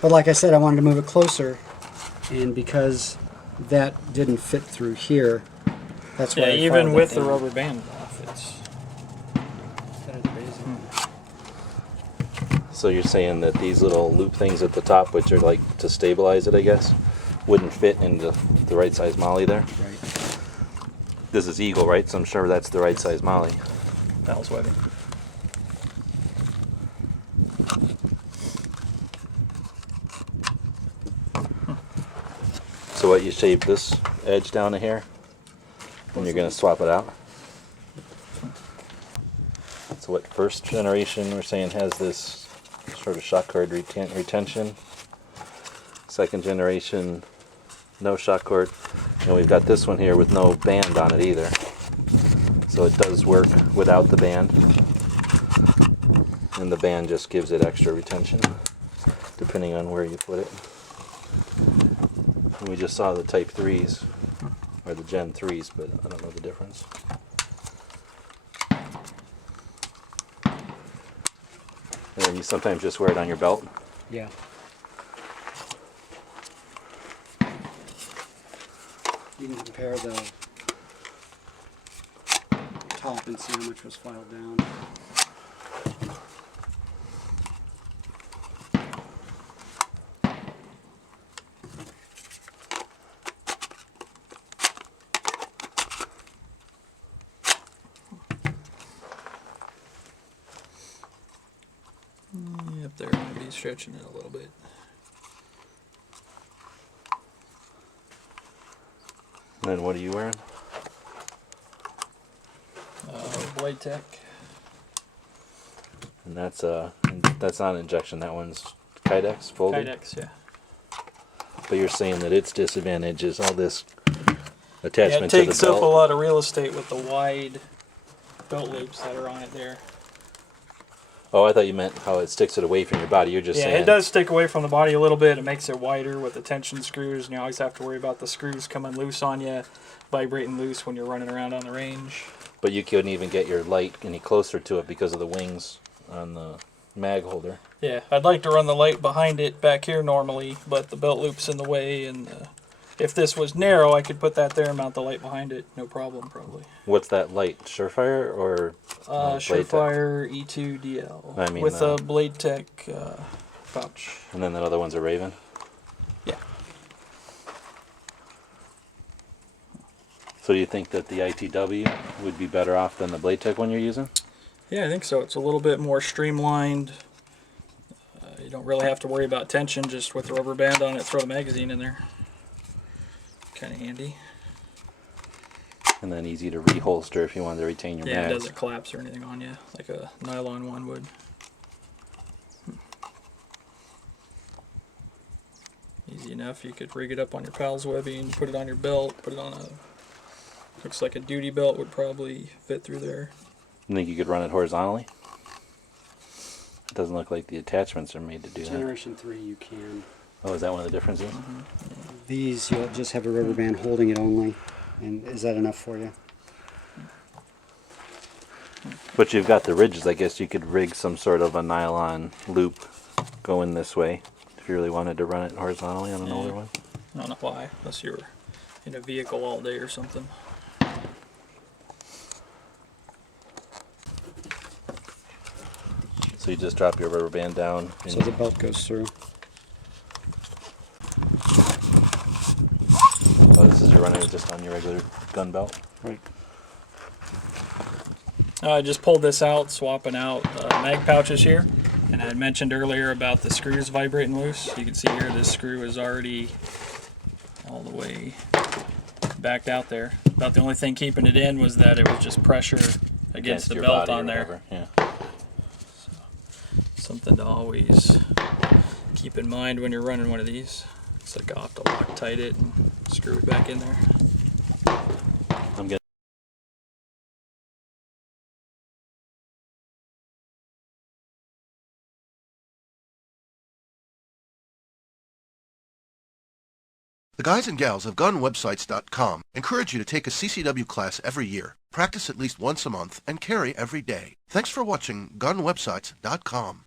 But like I said, I wanted to move it closer, and because that didn't fit through here, that's why I even with the down. rubber band off, it's crazy. So you're saying that these little loop things at the top, which are like to stabilize it, I guess, wouldn't fit into the right size molly there? Right. This is Eagle, right? So I'm sure that's the right size molly. valves webbing. So what, you shave this edge down to here, and you're going to swap it out? So what, first generation we're saying has this sort of shock cord retention. Second generation, no shock cord. And we've got this one here with no band on it either. So it does work without the band. And the band just gives it extra retention, depending on where you put it. And we just saw the Type 3s, or the Gen 3s, but I don't know the difference. And then you sometimes just wear it on your belt. Yeah. You can compare the top and see how much was filed down. Yep, there, might be stretching it a little bit. And then what are you wearing? Blade Tech. And that's not an injection. That one's Kydex folded. Kydex, yeah. But you're saying that its disadvantage is all this attachment it to the takes up a belt. lot of real estate with the wide belt loops that are on it there. Oh, I thought you meant how it sticks it away from your body. You're just saying. Yeah, it does stick away from the body a little bit. It makes it wider with the tension screws, and you always have to worry about the screws coming loose on you, vibrating loose when you're running around on the range. But you couldn't even get your light any closer to it because of the wings on the mag holder. Yeah, I'd like to run the light behind it back here normally, but the belt loop's in the way, and if this was narrow, I could put that there and mount the light behind it. No problem, probably. What's that light? Surefire or Surefire E2DL. I mean, with a Blade Tech pouch. And then that other one's a Raven? Yeah. So do you think that the ITW would be better off than the Blade Tech one you're using? Yeah, I think so. It's a little bit more streamlined. You don't really have to worry about tension, just with the rubber band on it, throw the magazine in there. Kind of handy. And then easy to reholster if you wanted to retain your Yeah, mags. it doesn't collapse or anything on you, like a nylon one would. Easy enough. You could rig it up on your pals webbing, put it on your belt, put it on a, looks like a duty belt would probably fit through there. You think you could run it horizontally? It doesn't look like the attachments are made to do that. Generation 3 you can. Oh, is that one of the differences? Mm-hmm. These, you'll just have a rubber band holding it only. And is that enough for you? But you've got the ridges. I guess you could rig some sort of a nylon loop going this way if you really wanted to run it horizontally on an older one. I don't know why, unless you were in a vehicle all day or something. So you just drop your rubber band down. And So the belt goes through. oh, this is you're running it just on your regular gun belt? Right. I just pulled this out, swapping out mag pouches here. And I had mentioned earlier about the screws vibrating loose. You can see here this screw is already all the way backed out there. About the only thing keeping it in was that it was just pressure against the your belt body on or there. whatever, yeah. Something to always keep in mind when you're running one of these. It's like I'll have to Loctite it and screw it back in there. I'm gonna The guys and gals of GunWebsites.com encourage you to take a CCW class every year, practice at least once a month, and carry every day. Thanks for watching GunWebsites.com.